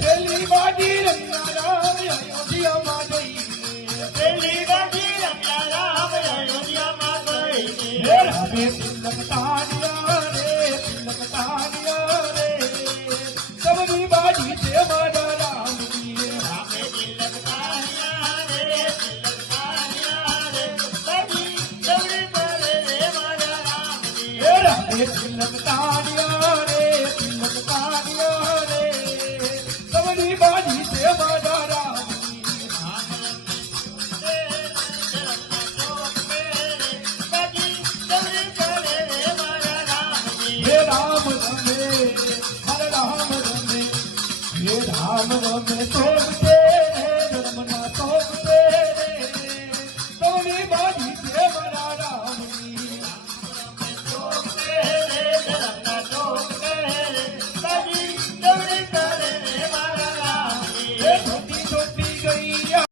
પેલી બાજી રમ્યા રામ અયોધ્યામાં જઈને પેલી બાજી રમ્યા રામ અયોધ્યામાં ગઈને હે રામે તિલક તાન્યા રે તિલક તાન્યા રે સબરી બાજી છે મારા રામની રામે તિલક તાન્યા રે તિલક તાન્યા રે સબરી સબરી કરે રે મારા રામની હે રામે તિલક તાન્યા રે તિલક તાન્યા રે સબરી બાજી છે મારા રામની હે રામ રમે હર રામ રમે હે રામ રમે તો